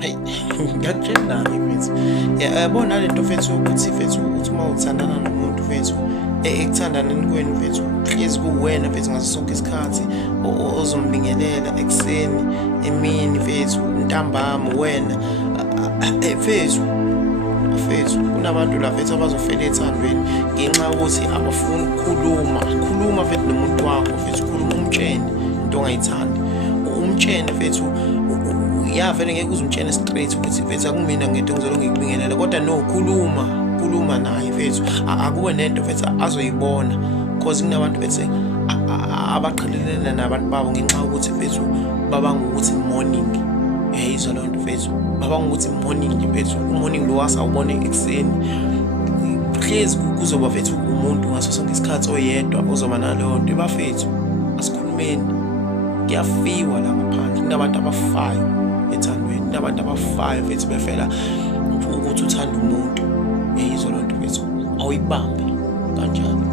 Hayi, ngiyakutshela-ke mfethu. Yabona le nto mfethu ukuthi mfethu uthi uma uthandana nomuntu mfethu, ekuthandaneni kwenu mfethu, hlezi kuwena mfethu ngaso sonke isikhathi ozombingelela ekuseni, emini mfethu, ntambama wena. Mfethu, kunabantu la mfethu abazofela ethandweni ngenxa yokuthi abafuni ukukhuluma. Khuluma mfethu nomuntu wakho mfethu, khuluma umtshene into ongayithandi. Umtshene mfethu, vele ngeke uze umtshene straight ukuthi mfethu akumina ngento engizolo ngikubingelela, kodwa no, khuluma naye mfethu. Akube nento mfethu azoyibona, cause kunabantu mfethu abaqhelelene nabantu babo ngenxa yokuthi mfethu babanga ukuthi morning. Yizwa leyo nto mfethu, babanga ukuthi morning mfethu, morning lo wasawubona ekuseni. Hlezi kuzoba mfethu umuntu ngaso sonke isikhathi oyedwa ozoba naleyo nto. Bafethu, asikhulumeni, kuyafiwa la ngaphandle. Kunabantu abafayo ethandweni, kunabantu abafayo mfethu befela ukuthi uthanda umuntu. Yizwa leyo nto mfethu, awuyibambe kanjalo.